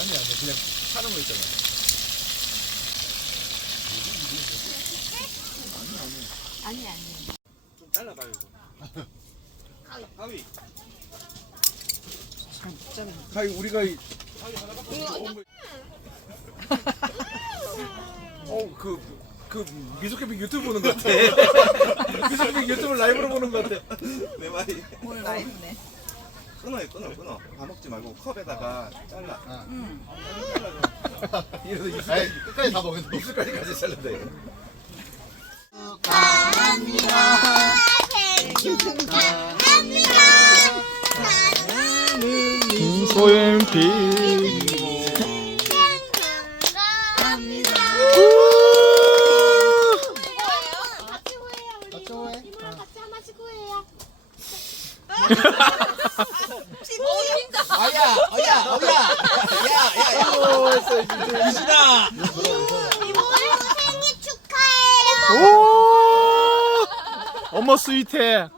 아니 아니 그냥 사는 거 있잖아. 아니 아니. 아니 아니. 어, 좀 잘라봐요 가위. 가위. 가위 우리가 이. 가위 음. 하나가. 어그 그 미소캐핑 유튜브 보는 것 같아. 미소캐핑 유튜브 라이브로 보는 것 같아. 내 말이 뭘 라이브네. 끊어 끊어 끊어 다 먹지 말고 컵에다가 잘라 응. 이래서 입술까지 끝까지 다 먹었어. 입술까지 같이 잘른다 이거. 소연비 이? 이모랑 같이 하나씩 후회해요 아야, 어야, 어야. 야, 야, 야. 이신아. 이모의 생일 축하해요 오 어머 스윗해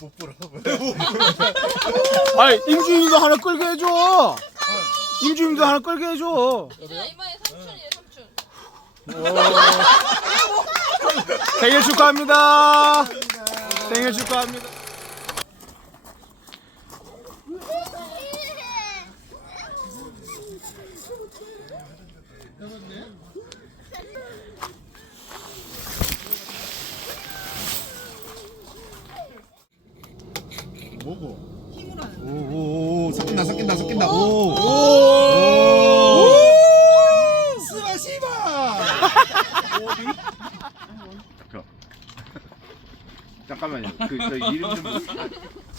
못 불어. 아이 임주임도 하나 끌게 해줘 임주임도 하나 끌게 해줘 이번에 삼촌이래 삼촌. 생일 축하합니다 생일 축하합니다 뭐고? 힘으로 하는. 오, 오, 섞인다, 섞인다, 섞인다. 오. 오 스바 시바. 잠깐만요. 그 저 이름 좀.